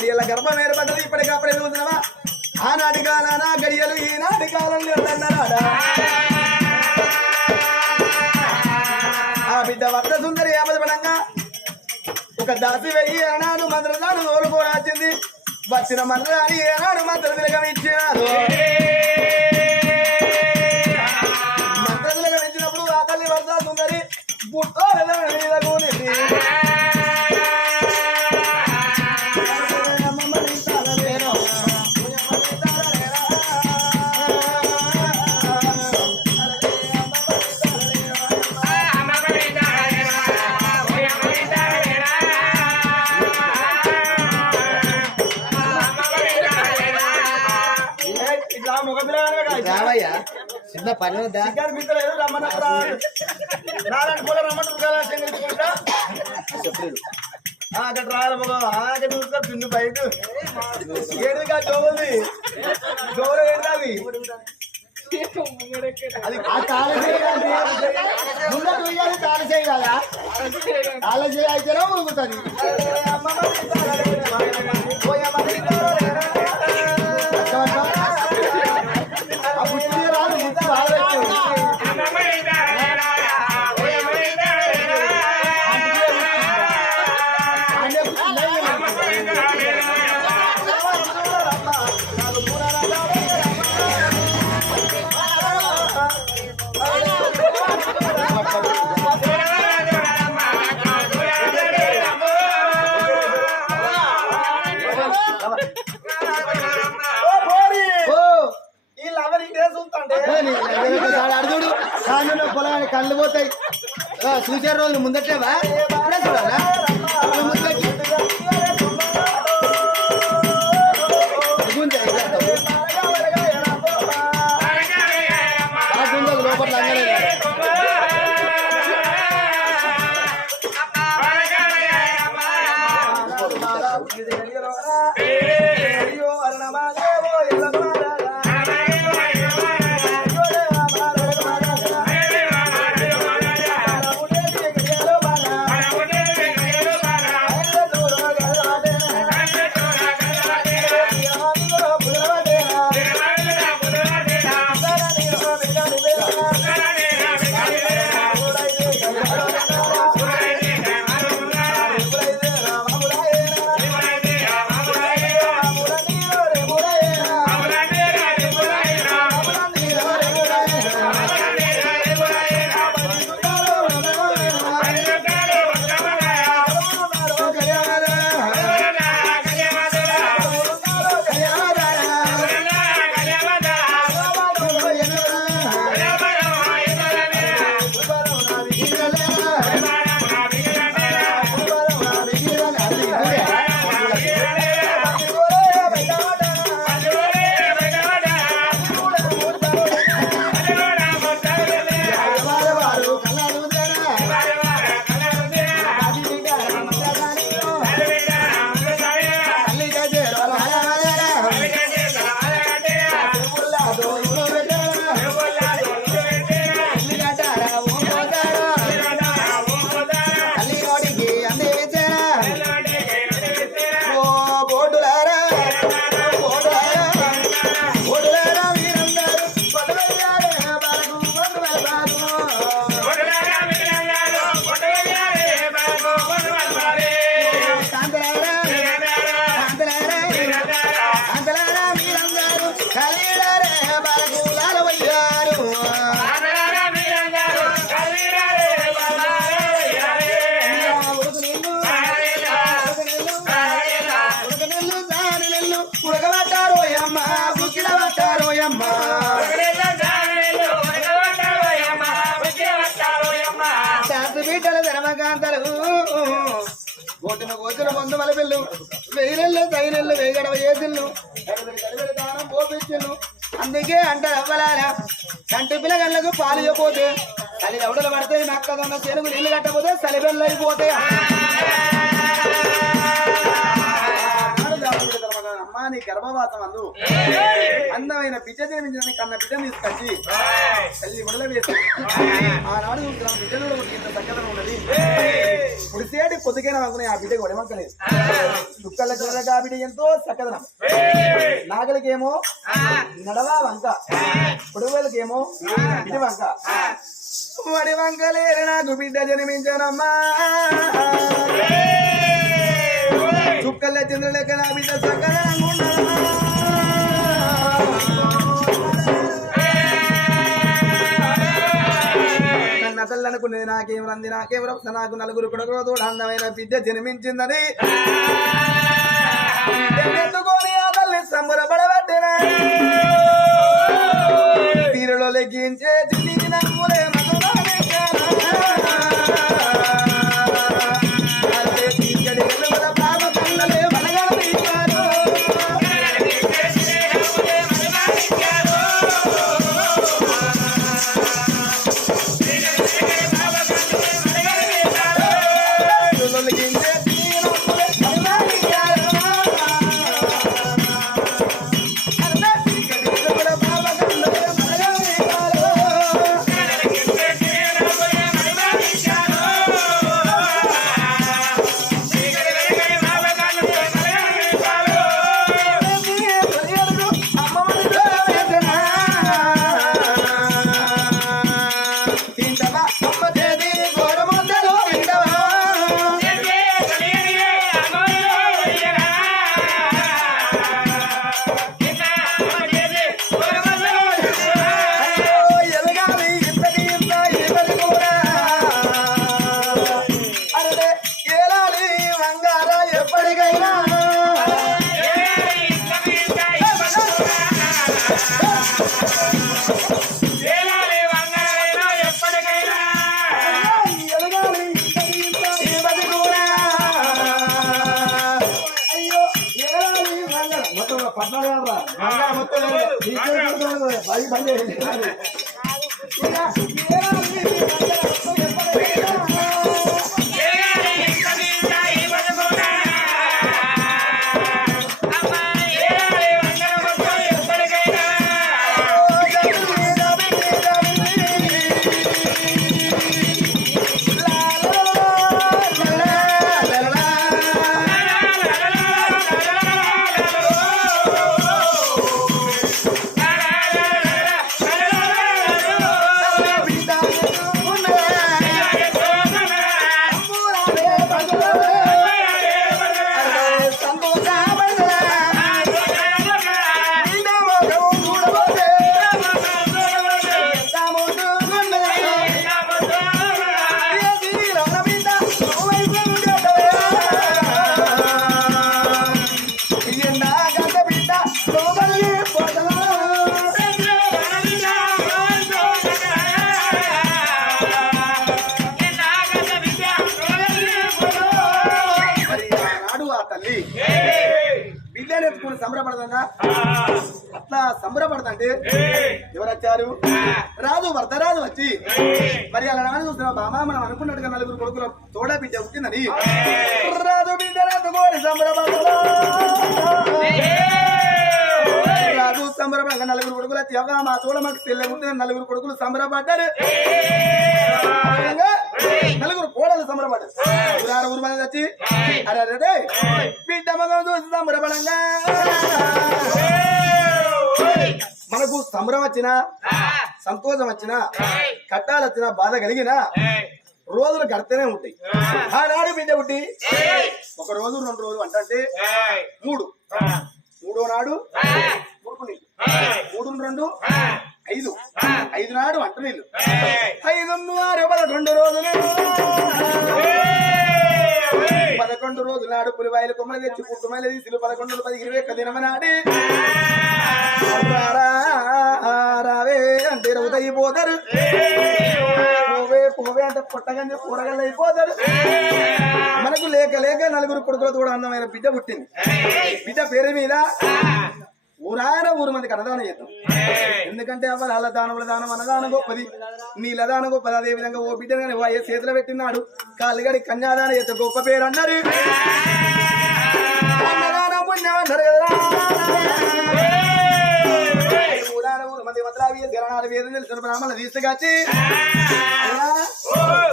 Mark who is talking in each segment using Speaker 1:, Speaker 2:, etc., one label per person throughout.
Speaker 1: గడియల గర్భం ఏర్పడ్డది ఇప్పటికప్పుడే చూసినవా ఆనాటి కాలాన గడియలు ఈనాటి కాలంలో అన్నాడా ఆ బిడ్డ వర్త సుందరి ఏమదపడంగా ఒక దాసి వెయ్యి అనాడు మంత్రదానం కోలుకొని వచ్చింది వచ్చిన మంత్రాన్ని ఏనాడు మంత్ర తిలకం ఇచ్చినారు. మంత్ర తిలకం ఇచ్చినప్పుడు ఆ తల్లి వర్త సుందరి బుట్టో మీద
Speaker 2: పని ఉందా
Speaker 1: పిక్కలేదు రమ్మన్నప్పుడు నారాయణ పూల రమ్మంటారు అక్కడ అక్కడ పిన్ను బయట. జోగుంది ఏంటది అది
Speaker 2: తాళ ఉయ్యాలి తాళ చేయాలా? తాళ చేయ అయితేనే ఉరుగుతుంది చూసే రోజులు ముందట్లేవా? ఇప్పుడే చూడాలా?
Speaker 1: ఉడకబట్టారోయమ్మ బుక్కిడబట్టారోయమ్మ శాస్త్ర బిడ్డలు ధర్మకాంతలు గోటిన గోచిన మందు మలపిల్లు వెయ్యిళ్ళు తగినెళ్ళు వేగడవ ఏసిళ్ళు కడిబెడి దానం పోపించిళ్ళు అందుకే అంటారు అవ్వలారా కంటి పిల్లగళ్ళకు పాలు ఇవ్వకపోతే తల్లి ఎవడలు పడితే నక్కదన్న చెరుకు నీళ్ళు కట్టకపోతే సలిబెల్లు అయిపోతే
Speaker 2: అమ్మా నీ గర్భవాసం అందు అందమైన బిడ్డ జన్మించిన కన్న బిడ్డ తీసుకొచ్చి తల్లి ముడల వేసి ఆనాడు చూస్తున్నాం బిడ్డలు ఇంత చక్కదనం ఉన్నది. పుడిసేటి పొద్దుకైనా అనుకునే ఆ బిడ్డకి వడమంకలేదు దుక్కల చూడక ఆ బిడ్డ ఎంతో చక్కదనం నాగలికేమో నడవా వంక. పొడుగులకేమో ఇటు వంక. వడి వంకలేరు నాకు బిడ్డ జన్మించానమ్మా. చుక్కల చంద్రులెక్క నా బిడ్డ చక్కదనంగా తల్లి అనుకునేది నాకేం రంది నాకేం రప్త నాకు నలుగురు కొడుకులు తోడు అందమైన బిడ్డ జన్మించిందని. బిడ్డనెత్తుకొని ఆ తల్లి సంబరపడబట్టినా తీరులో లెక్కించే కొడుకు పది పని చేయండి. ఇక సంబరపడదా అట్లా సంబరపడదంటే ఎవరు వచ్చారు వరదరాజు వచ్చి మరి అలా నాన్న చూస్తున్నావు బామా మనం అనుకున్నట్టుగా నలుగురు కొడుకుల తోడ బిడ్డ పుట్టిందని. రాజు బిడ్డను ఎత్తుకొని సంబరపడదా రాజు సంబరపడగా నలుగురు కొడుకుల త్యాగా మా తోడ మాకు తెల్ల నలుగురు కొడుకులు సంబరపడ్డారు. నలుగురు కోడలు సంబరపడ్డారు. ఊరు మంది వచ్చి అరే అరే బిడ్డ మగం చూసి సంబరపడంగా. మనకు సంబరం వచ్చినా సంతోషం వచ్చినా కట్టాలు వచ్చినా బాధ కలిగినా రోజులు గడితేనే ఉంటాయి. ఆనాడు బిడ్డ పుట్టి ఒక రోజు రెండు రోజులు అంటే మూడు. పుట్టింది. బిడ్డ పేరు మీద ఊరాన ఊరు మందికి అన్నదానం చేద్దాం. ఎందుకంటే అవ్వాలి అల్ల దానముల దానం అన్నదానం గొప్పది. నీళ్ళ దానం గొప్పది. అదే విధంగా ఓ బిడ్డను కానీ ఏ చేతిలో పెట్టినాడు. కాళ్ళుగడి కన్యాదానం చేస్తే గొప్ప పేరు అన్నారు. గరణాలు వేదం తెలిసిన బ్రాహ్మణులు తీసుకొచ్చి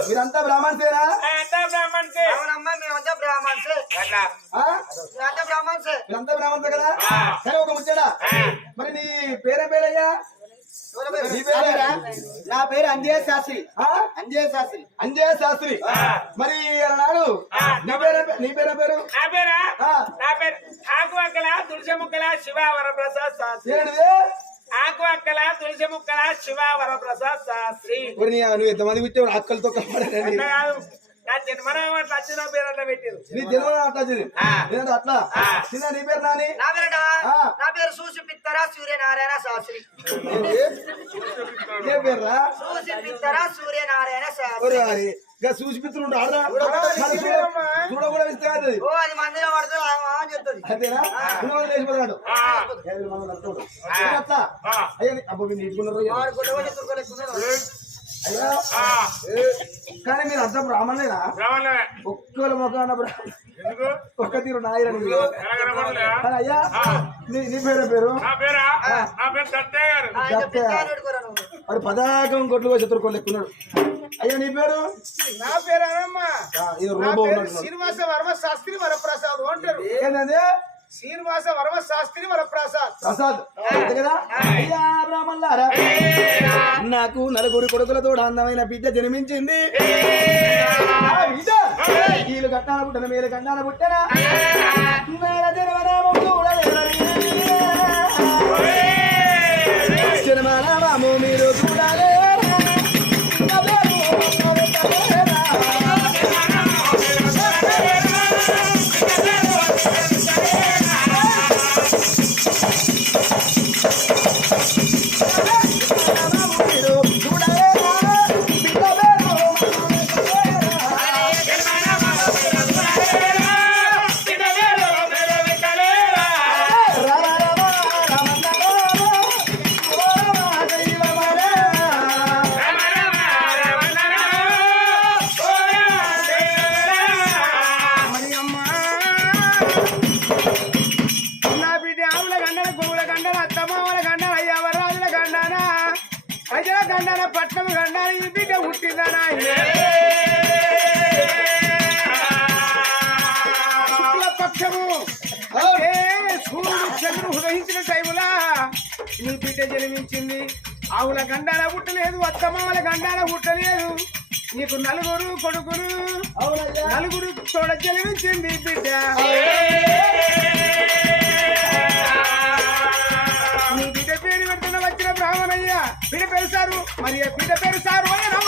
Speaker 2: మీరంతా బ్రాహ్మణ్సేనా మీరంతా బ్రాహ్మణ్సే కదా? సరే ఒక ముచ్చడా మరి నీ పేరే పేరయ్యా? నీ
Speaker 3: పేరు? అంజయ్య శాస్త్రి.
Speaker 2: ఆ?
Speaker 3: అంజయ్య శాస్త్రి.
Speaker 2: అంజయ్య శాస్త్రి. మరి అన్నాడు నీ పేరే నీ పేరే పేరు?
Speaker 1: నా పేరా?
Speaker 2: ఆ.
Speaker 1: నా పేరు ఆకు అక్కల తులసి ముక్కల శివ వరప్రసాద్ శాస్త్రి ఆకు అక్కల తులసి ముక్కల శివ వరప్రసాద్ శాస్త్రి
Speaker 2: నువ్వు ఎంతమంది కూర్చోవు అక్కలతో
Speaker 1: కాదు. నా జన్మనం అట్లా వచ్చిన పేరు అట్లా పెట్టారు.
Speaker 2: నీ జన్మ అట్లా నేను అట్లా? చిన్న నీ పేరు నాని?
Speaker 4: నా పేరు
Speaker 2: ఆ.
Speaker 4: నా పేరు సూసి పిత్తరా సూర్యనారాయణ శాస్త్రి.
Speaker 2: ఏ? పేర్రా?
Speaker 4: సూసి పిత్తరా సూర్యనారాయణ శాస్త్రి.
Speaker 2: ఒరే వారి ఇంకా చూసిపిత్రులు ఉంటారా చూడ కూడా ఇస్తే అంతేనా? లేచిపోతాడు అయ్యా అబ్బో మీరు కానీ మీరు అంతా బ్రాహ్మణేనా ఒక్కల ముఖాన బ్రాహ్మణ ఒక్క తీరు నాయరని అయ్యా నీ నీ పేరు పేరు. వాడు పదాకం కొట్లు పోయి చతురుకోలు ఎక్కున్నాడు. అయ్యా నీ పేరు?
Speaker 3: నా పేరు అనమ్మా.
Speaker 2: ఇది.
Speaker 3: శ్రీనివాస వర్మ శాస్త్రి వరప్రసాద్ అంటారు.
Speaker 2: ఏంటంటే
Speaker 3: శ్రీనివాస వర్మ శాస్త్రి వరప్రసాద్.
Speaker 2: ప్రసాద్ కదా? బ్రాహ్మణులారా. నాకు నలుగురు కొడుకులతో అందమైన బిడ్డ జన్మించింది. వీళ్ళు కట్టాన పుట్టిన మేలు కట్టాన పుట్టిన. జన్మనామం మీరు చూడలేరా
Speaker 3: తోడ జన్మించింది బిడ్డ. నీ బిడ్డ పేరు పెడుతున్న వచ్చిన బ్రాహ్మణయ్య బిడ్డ పేరు సారు మరి బిడ్డ పేరు సారు ఓయ్ రామ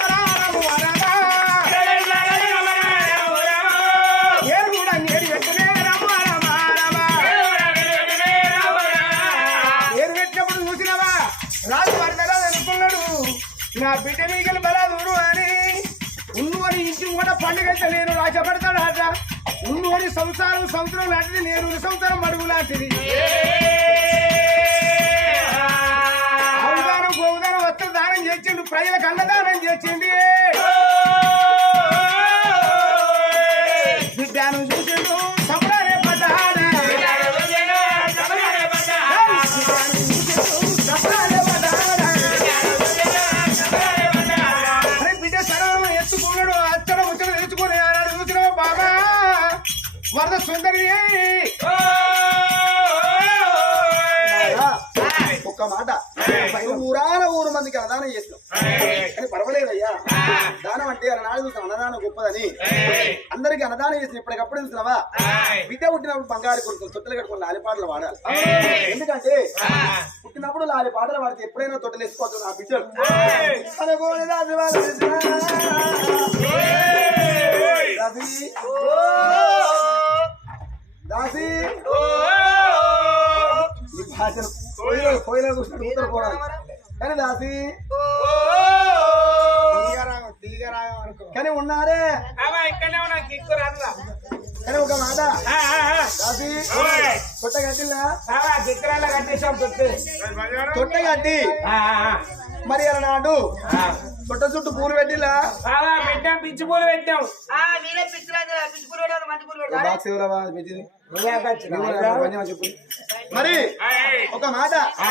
Speaker 3: ఉన్ను అని సంసారం సంవత్సరం లాంటిది నేను సంవత్సరం అడుగు లాంటిది. ఆవుదానం గోవుదానం వస్త్ర దానం చేసిండు. ప్రజలకు అన్నదానం చేసింది బిడ్డను చూసిండు. వరద సుందరి!
Speaker 2: ఒక్క మాట. ఊరాన ఊరు మందికి అన్నదానం చేసినావు కానీ పర్వాలేదయ్యా. దానం అంటే అన్ననాడు చూసిన అన్నదానం గొప్పదని. అందరికి అన్నదానం చేసిన ఇప్పటికప్పుడు చూసినావా? బిడ్డ పుట్టినప్పుడు బంగారు కొడుకు తొట్టెలు కట్టుకుని లాలి పాటలు పాడాలి ఎందుకంటే పుట్టినప్పుడు లాలి పాటలు పాడితే ఎప్పుడైనా తొట్టెలు వేసుకోవచ్చు నా బిడ్డలు వాళ్ళు దాసి! ఈ కోయిలో పోవాలి కానీ దాసి! కానీ ఉన్నారే! కానీ ఒక మాట. దాసి. కొట్ట
Speaker 1: కిక్కరాల కట్టేసాం తొట్టి.
Speaker 2: కట్టి మరి అలా తొట్ట చుట్టూ పూలు పెట్టిలా?
Speaker 1: పెట్టాం పిచ్చి పూలు పెట్టాం.
Speaker 4: ఆ మీరే
Speaker 2: నాకు ఒక మాట.
Speaker 1: ఆ,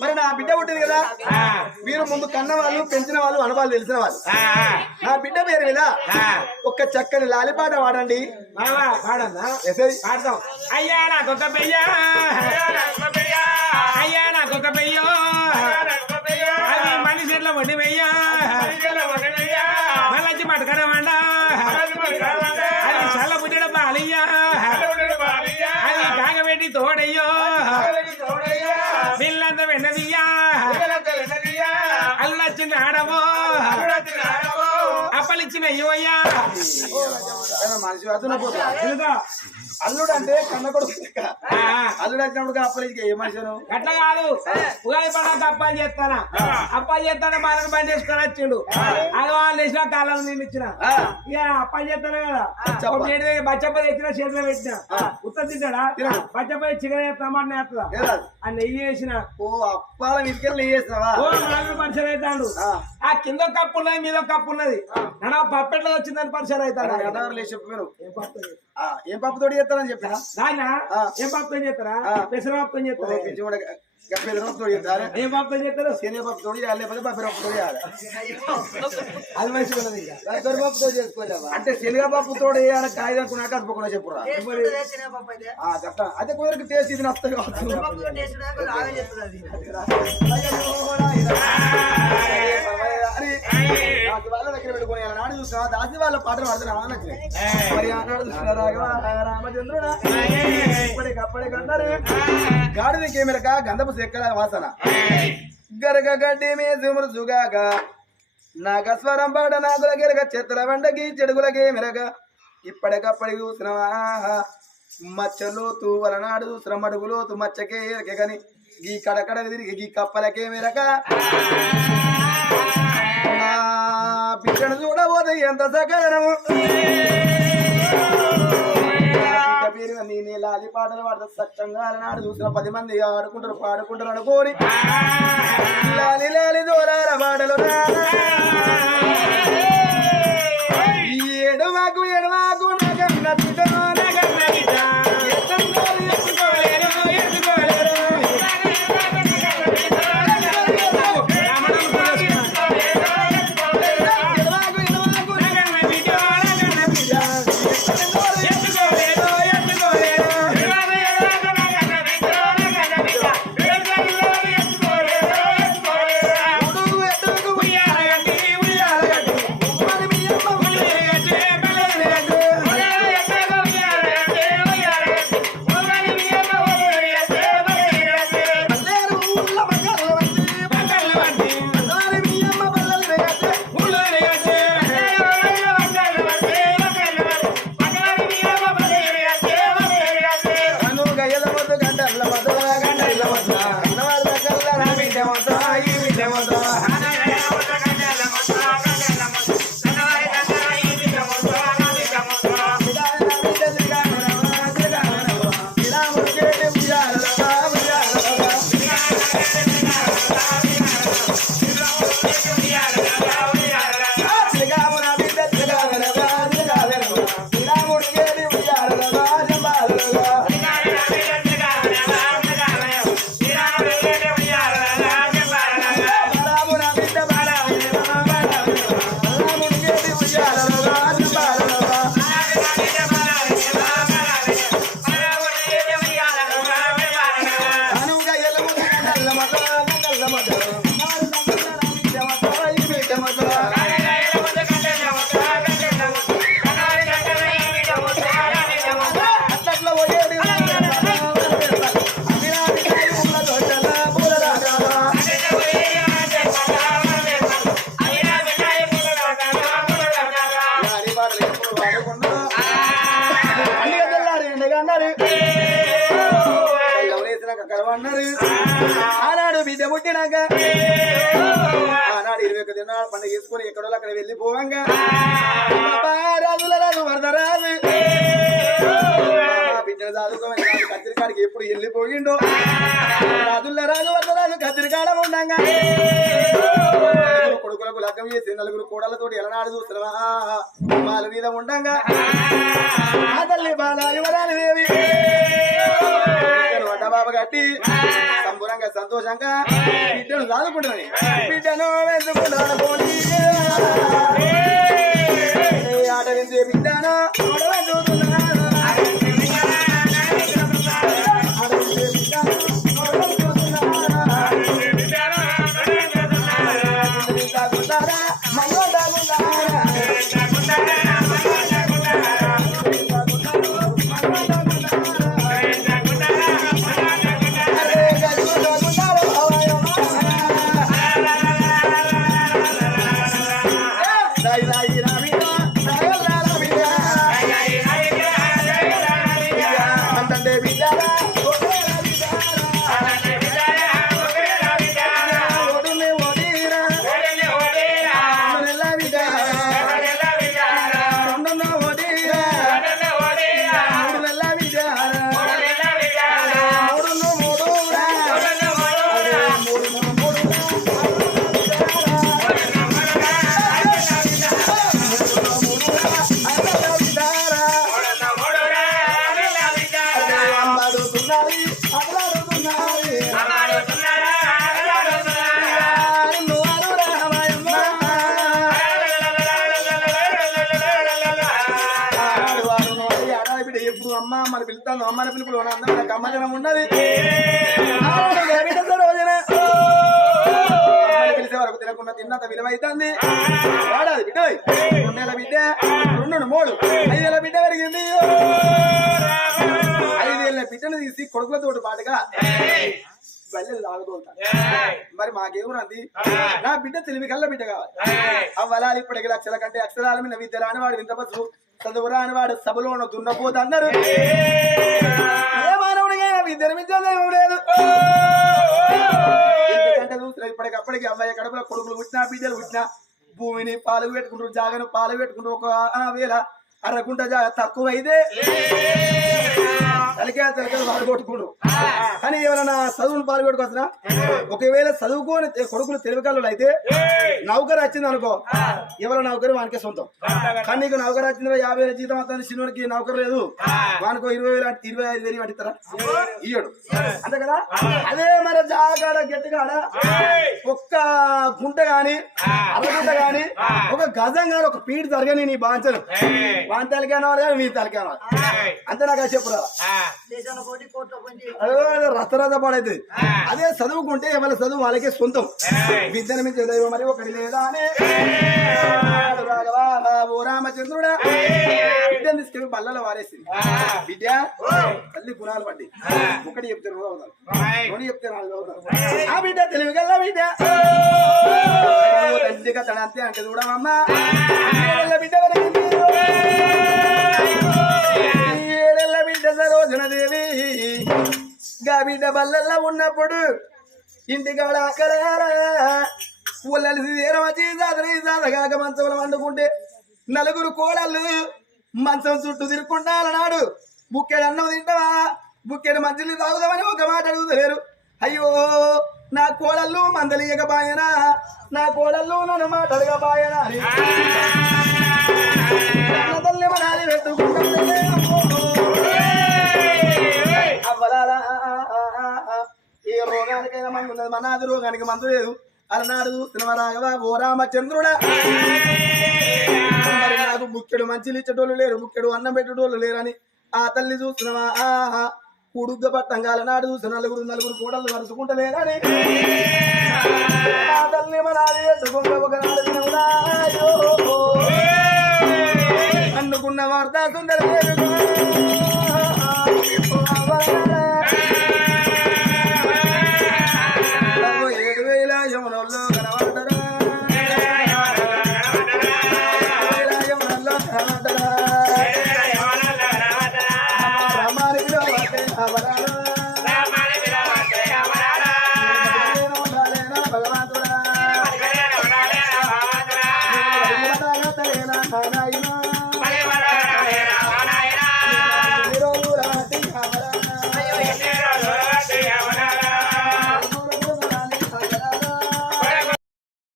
Speaker 2: మరి నా బిడ్డ పుట్టింది కదా?
Speaker 1: ఆ,
Speaker 2: మీరు ముందు కన్న వాళ్ళు పెంచిన వాళ్ళు అనుభవాలు తెలిసిన వాళ్ళు.
Speaker 1: ఆ,
Speaker 2: నా బిడ్డ పేరు మీద
Speaker 1: ఆ.
Speaker 2: ఒక్క చక్కని లాలిపాట వాడండి
Speaker 1: పాడతాం అయ్యా నాకొక పెయ్యా. అయ్యా నాకొక పెయ్యో. அதுக்காக வேண்டி தோடையோ வில்லாந்த வெண்ணதியா அல்லாச்சு நாடவோ.
Speaker 2: அப்பளிச்சு நெய்யோயா மனசு అల్లుడు అంటే కన్న కొడుకు లెక్క. అల్లుడు వచ్చినప్పుడు అప్పలికి ఏ మనిషిను?
Speaker 1: అట్లా కాదు. ఉగాది పండుగ అప్పాలు చేస్తానా? అప్పాలు చేస్తానే బాలకు బండి చేసుకొని వచ్చిండు. అది వాళ్ళు వేసిన కాలం నేను ఇచ్చిన. ఇక అప్పాలు చేస్తాను కదా.
Speaker 2: బచ్చప్ప.
Speaker 1: తెచ్చిన చేతిలో పెట్టిన? ఉత్త తింటాడా. బచ్చప్ప చికెన్ టమాటా వేస్తుందా? ఆ నెయ్యి వేసిన.
Speaker 2: ఓ అప్పాల మీదకెళ్ళి నెయ్యి
Speaker 1: ఓ నాలుగు పరిసర అవుతాడు
Speaker 2: ఆ.
Speaker 1: కింద ఒక కప్పు ఉన్నది మీద ఒక కప్పు ఉన్నది. నా పప్పెట్లో వచ్చిందని పరిసర అవుతాడు ఏం పప్పు
Speaker 2: ఏం పప్పు తోటి చేస్తానని చెప్పిన?
Speaker 1: నాయనా. ఏం పప్పు ఏం చేస్తారా?
Speaker 2: ఆ.
Speaker 1: పెసర పప్పు ఏం చేస్తారా అది మంచిగా ఉన్నది ఇంకా
Speaker 2: చేసుకోలేవా అంటే శనగ పప్పు తోడు వేయాలి కాయ అనుకున్నాక అనుకోకుండా చెప్పురా
Speaker 4: శనగపప్పు
Speaker 2: గట్ట అదే కుదరికి టేస్ట్ ఇది నచ్చదు దాసి వాళ్ళ దగ్గర పెట్టుకుని ఆనాడు చూసినా దాసి వాళ్ళ పాటలు పాడుతున్నా నచ్చినాయి మరి ఆనాడు చూసిన రాఘవ రామచంద్రుడా? ఇప్పటికప్పటికి ఏమిరక గంధపు చెక్కల వాసన. గరగ గడ్డి మేసి మృసుగాక నాగస్వరం పాట నాగుల గిరగ చెత్తల వండకి చెడుగులకి మెరగ ఇప్పటికప్పటికి చూసినవా? వలనాడు చూసిన మడుగులో తు మచ్చకే గాని. ఈ కడకడ తిరిగి ఈ కప్పలకే మెరక పిచ్చను చూడబోతే ఎంత సకలనము లాలి పాటలు పాడతా సత్యంగా అలనాడు చూసిన పది మంది ఆడుకుంటారు పాడుకుంటారు అనుకోని. లాలి లాలి దూరాల పాటలు Piada. ఆనాడు బిడ్డ పుట్టినాక. ఆనాడు ఇరవై ఒక దినాలు పండుగ చేసుకుని ఎక్కడో అక్కడ వెళ్ళిపోవంగా రాజుల రాజు వరదరాజు మా చదువుకోమని కత్తిరికాడికి ఎప్పుడు వెళ్ళిపోయిండో? రాజుల రాజు వరదరాజు కత్తిరికాడ ఉండగా. కొడుకులకు లగ్గం చేసి నలుగురు కోడలతోటి ఎలనాడు చూస్తున్నావా వాళ్ళ మీద ఉండంగా. ఆ తల్లి బాల యువరాలి దేవి. బిడ్డను కట్టి సంబురంగా సంతోషంగా బిడ్డను దాదుకుంటున్నాను బిడ్డను వెతుకున్నాను ఆట విందే బిడ్డను? అమ్మని పిలుపులు కమ్మజనం ఉన్నది. పిలిచే వరకు తినకుండా తిన్నంత విలువైతుంది. వాడాది బిడ్డ రెండు బిడ్డ రెండు మూడు. ఐదేళ్ళ బిడ్డ పెరిగింది. ఐదేళ్ళ బిడ్డను తీసి కొడుకులతోటి పాటుగా బల్లెలు తాగుతుంటాను మరి మాకేం రంది నా బిడ్డ తెలివి కల్ల బిడ్డ కావాలి. అవ్వలాలి ఇప్పటికి లక్షల కంటే అక్షరాల మీద విద్య రాని వాడు వింత బస్సు చదువు రాని వాడు సభలోన దున్నపోతు అన్నారు ఏ మానవుడికైనా విద్యను మించదేమో లేదు. ఎందుకంటే చూసిన ఇప్పటికప్పటికి అమ్మాయి కడుపులో కొడుకులు పుట్టినా బిడ్డలు పుట్టినా భూమిని పాలు పెట్టుకుంటారు జాగను పాలు పెట్టుకుంటారు ఒక ఆ వేల అరగుంట జాగ తక్కువైతే తలకే తలకే పాలు కొట్టుకుంటారు కానీ ఎవరైనా చదువులు పాలు పెట్టుకొచ్చినా ఒకవేళ చదువుకోని కొడుకులు తెలివికల్లు అయితే నౌకరు వచ్చింది అనుకో ఎవరి నౌకరు వానికే సొంతం. కానీ నీకు నౌకరు వచ్చిందో యాభై వేల జీతం వస్తుంది చిన్నోడికి నౌకరు లేదు. వానికో ఇరవై వేలు ఇరవై ఐదు వేలు పట్టిస్తారా ఇయ్యడు. అంతే కదా? అదే మరి జాగాడ గట్టిగాడ ఒక్క గుంట గాని అరగుంట గాని ఒక గజం గాని ఒక పీడి జరగని నీ బాంచను వాని తలకి అన్నవాడు కానీ నీ తలకి అన్నవాడు అంతే నాకు అది చెప్పురా రసరస పడైతే అదే చదువుకుంటే ఎవరి చదువు వాళ్ళకే సొంతం. విద్యను మించే దైవం మరి ఒకటి లేదా అని ఓ రామచంద్రుడా. తీసుకెళ్ళి బల్లలో వారేసింది. విద్య తల్లి గుణాలు పడ్డి ఒకటి చెప్తే రెండు అవుతాను రెండు చెప్తే నాలుగు అవుతాను ఆ బిడ్డ తెలివి కల్లా బిడ్డ తల్లి కథ అంతే అంటే చూడమమ్మా బిడ్డ వరకింది. ఏడేళ్ళ బిడ్డ సరోజన దేవి. గా బిడ్డ బల్లల్లో ఉన్నప్పుడు ఇంటికాడ అక్కడ ఊళ్ళలిసి తీరమచ్చి సాదరి సాదగాక మంచంలో వండుకుంటే నలుగురు కోడళ్ళు మంచం చుట్టూ తిరుక్కుంటారన్నాడు బుక్కెడు అన్నం తింటావా? బుక్కెడు మంచిని తాగుదామని ఒక మాట అడుగుతలేరు. అయ్యో నా కోడళ్ళు మందలియకపాయనా నా కోడళ్ళు నన్ను మాటలుగా అడగబాయనా తల్లి మనాలి పెట్టుకుంటుందే రోగానికైనా మందు ఉన్నది. మనాది రోగానికి మందు లేదు. అలనాడు చూస్తున్న రాఘవ ఓ రామచంద్రుడా. మరి నాకు మంచిలు ఇచ్చేటోళ్ళు లేరు. ముఖ్యుడు అన్నం పెట్టేటోళ్ళు లేరని ఆ తల్లి చూస్తున్నావా? ఆహా. కుడుగ్గ పట్టంగా అలనాడు చూసిన నలుగురు నలుగురు కూడళ్ళు నడుచుకుంటలేరని